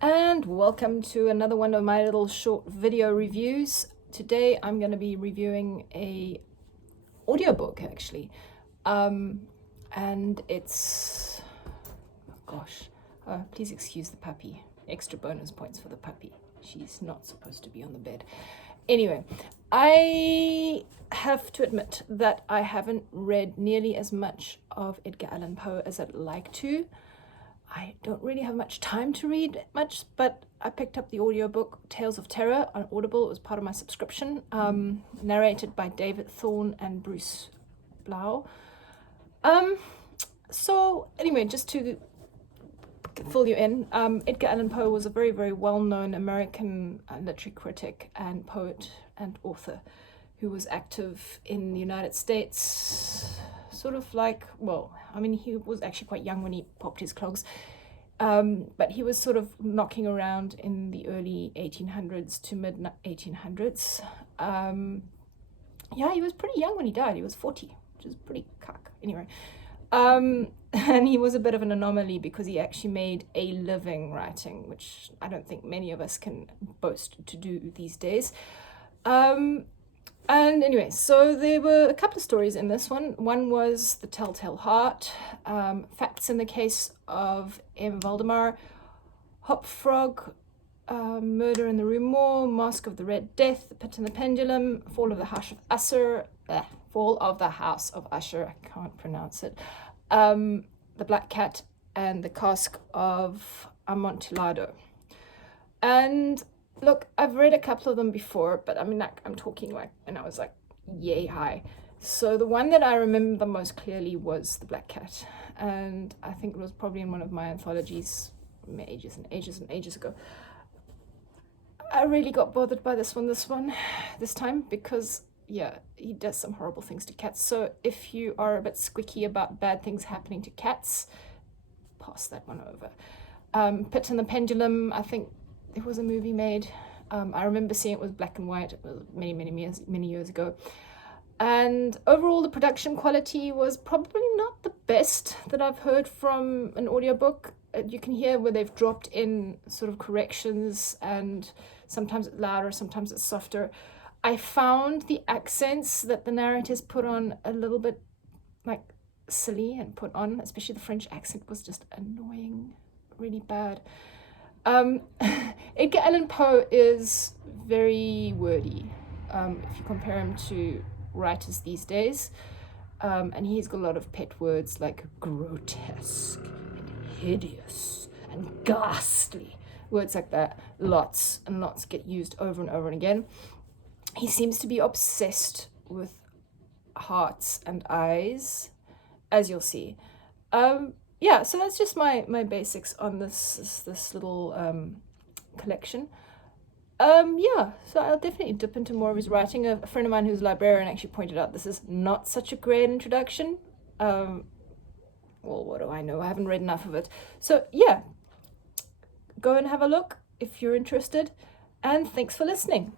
And welcome to another one of my little short video reviews. Today I'm going to be reviewing a audiobook actually. And it's, oh gosh, please excuse the puppy. Extra bonus points for the puppy. She's not supposed to be on the bed. Anyway, I have to admit that I haven't read nearly as much of Edgar Allan Poe as I'd like to. I don't really have much time to read much, but I picked up the audiobook Tales of Terror on Audible. It was part of my subscription, narrated by David Thorne and Bruce Blau. So anyway, just to fill you in, Edgar Allan Poe was a very, very well-known American literary critic and poet and author who was active in the United States, sort of like, well, I mean, he was actually quite young when he popped his clogs, but he was sort of knocking around in the early 1800s to mid 1800s. Yeah, he was pretty young when he died. He was 40, which is pretty cuck. Anyway, and he was a bit of an anomaly because he actually made a living writing, which I don't think many of us can boast to do these days. And anyway, so there were a couple of stories in this one. One was The Telltale Heart, Facts in the Case of M. Valdemar, Hop Frog, Murder in the Rue Morgue, Mask of the Red Death, The Pit and the Pendulum, Fall of the House of Usher, I can't pronounce it, The Black Cat, and The Cask of Amontillado. And look, I've read a couple of them before, but I mean, like, I'm talking like when I was like yay high. So the one that I remember the most clearly was The Black Cat, and I think it was probably in one of my anthologies ages and ages and ages ago. I really got bothered by this time because, yeah, he does some horrible things to cats. So if you are a bit squicky about bad things happening to cats, pass that one over. Pit and the Pendulum, I think there was a movie made. I remember seeing it was black and white. It was many years ago. And overall, the production quality was probably not the best that I've heard from an audiobook. You can hear where they've dropped in sort of corrections, and sometimes it's louder, sometimes it's softer. I found the accents that the narrators put on a little bit like silly and put on, especially the French accent was just annoying, really bad. Edgar Allan Poe is very wordy if you compare him to writers these days, and he's got a lot of pet words like grotesque and hideous and ghastly, words like that. Lots and lots get used over and over and again. He seems to be obsessed with hearts and eyes, as you'll see. Yeah, so that's just my basics on this little collection. Yeah, so I'll definitely dip into more of his writing. A friend of mine who's a librarian actually pointed out this is not such a great introduction. Well, what do I know? I haven't read enough of it. So yeah, go and have a look if you're interested, and thanks for listening.